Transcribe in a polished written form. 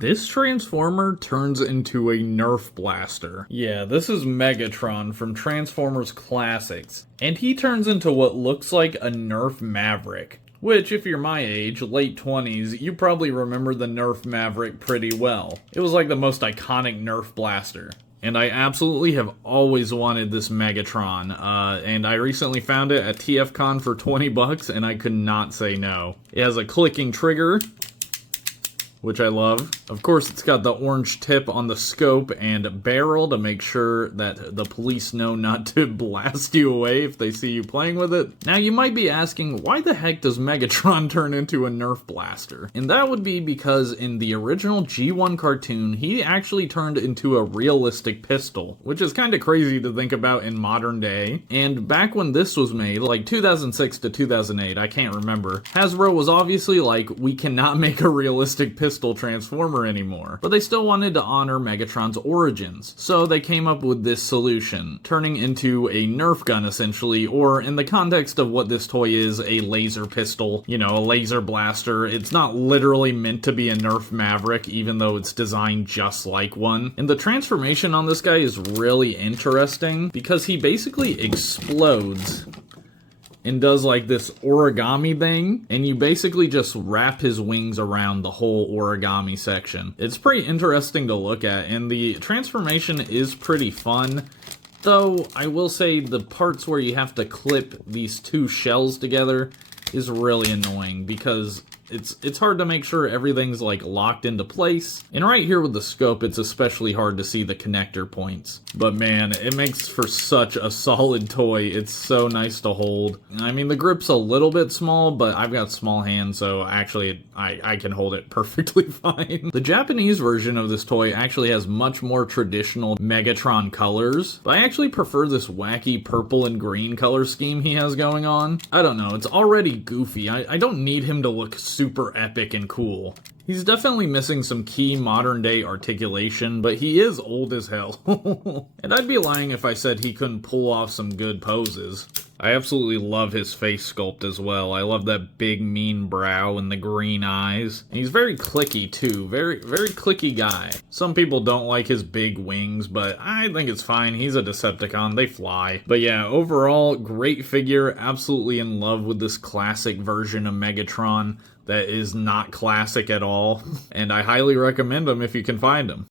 This Transformer turns into a Nerf blaster. Yeah, this is Megatron from Transformers Classics, and he turns into what looks like a Nerf Maverick. Which, if you're my age, late 20s, you probably remember the Nerf Maverick pretty well. It was like the most iconic Nerf blaster. And I absolutely have always wanted this Megatron, and I recently found it at TFCon for 20 bucks, and I could not say no. It has a clicking trigger, which I love. Of course, it's got the orange tip on the scope and barrel to make sure that the police know not to blast you away if they see you playing with it. Now, you might be asking, why the heck does Megatron turn into a Nerf blaster? And that would be because in the original G1 cartoon, he actually turned into a realistic pistol, which is kind of crazy to think about in modern day. And back when this was made, like 2006 to 2008, I can't remember, Hasbro was obviously like, we cannot make a realistic pistol Transformer anymore. But they still wanted to honor Megatron's origins, so they came up with this solution, turning into a Nerf gun essentially, or in the context of what this toy is, a laser pistol, you know, a laser blaster. It's not literally meant to be a Nerf Maverick, even though it's designed just like one. And the transformation on this guy is really interesting, because he basically explodes and does like this origami thing, and you basically just wrap his wings around the whole origami section. It's pretty interesting to look at, and the transformation is pretty fun. Though, I will say the parts where you have to clip these two shells together is really annoying, because it's hard to make sure everything's like locked into place. And right here with the scope, it's especially hard to see the connector points. But man, it makes for such a solid toy. It's so nice to hold. I mean, the grip's a little bit small, but I've got small hands, so actually I can hold it perfectly fine. The Japanese version of this toy actually has much more traditional Megatron colors, but I actually prefer this wacky purple and green color scheme he has going on. I don't know, it's already goofy. I don't need him to look super epic and cool. He's definitely missing some key modern day articulation, but he is old as hell. And I'd be lying if I said he couldn't pull off some good poses. I absolutely love his face sculpt as well. I love that big mean brow and the green eyes. And he's very clicky too, very clicky guy. Some people don't like his big wings, but I think it's fine. He's a Decepticon, they fly. But yeah, overall, great figure, absolutely in love with this classic version of Megatron that is not classic at all. And I highly recommend him if you can find him.